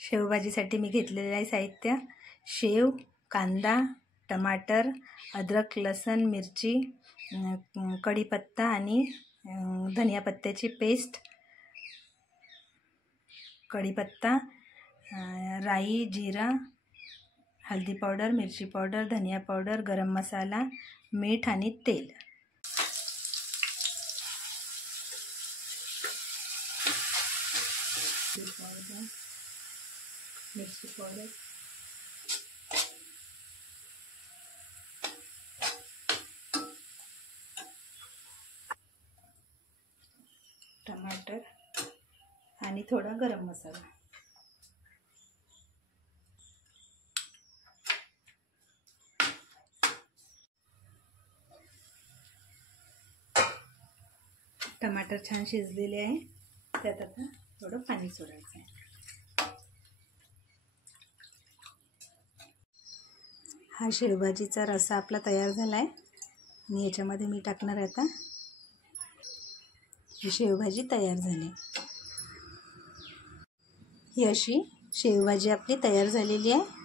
शेवभाजीसाठी मी घेतलेले आहे साहित्य: शेव, कांदा, टमाटर, अद्रक, लसूण, मिरची, कढीपत्ता आणि धनिया पत्त्याची पेस्ट, कढीपत्ता, राई, जिरा, हळदी पावडर, मिरची पावडर, धनिया पावडर, गरम मसाला, मीठ आणि तेल. मिरची पावडर, टमाटर आणि थोडा गरम मसाला. टमाटर छान शिजलेले आहे. त्यात आता थोडं पाणी सोडायचं आहे. हा शेवभाजीचा रस्सा आपला तयार झाला आहे. मी याच्यामध्ये मी टाकणार आहे आता. ही शेवभाजी तयार झाली. ही अशी शेवभाजी आपली तयार झालेली आहे.